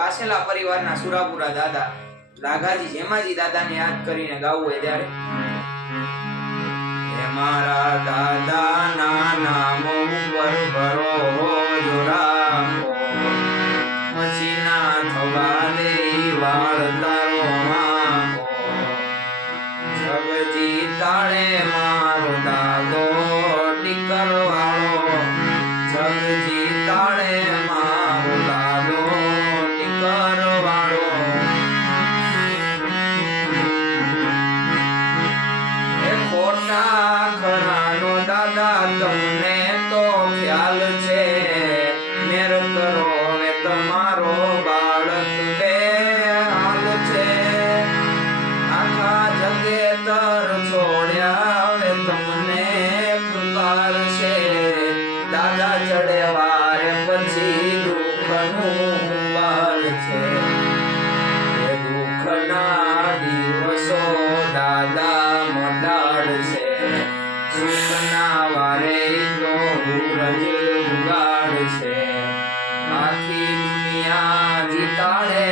કાસેલા પરિવારના સુરાપુરા દાદા લાઘાજી જેમાજી દાદાને યાદ કરીને ગાવું હોય ત્યારે હે મારા દાદા ના નામ ઉપર ભરો જો રાખો પછી ના થવા દે વાળ તારો માગો જગજી તાળે મારો દાદો ટીકર વાળો જગજી તાળે મારો દાદો ટીકર વાળો એ ખોટા ખરાનો દાદા તમને તો ખ્યાલ છે મેર કરો ને તમારો બાળક બે હાલ છે આખા જગે તર છોડ્યા હવે તમને પુકાર છે દાદા ચડે વારે પછી દુઃખનું બાલ છે એ દુઃખના દિવસો દાદા મોડાળ છે સુખના વારે તો ઉરજ ઉગાડ છે આખી દુનિયા જીતાડે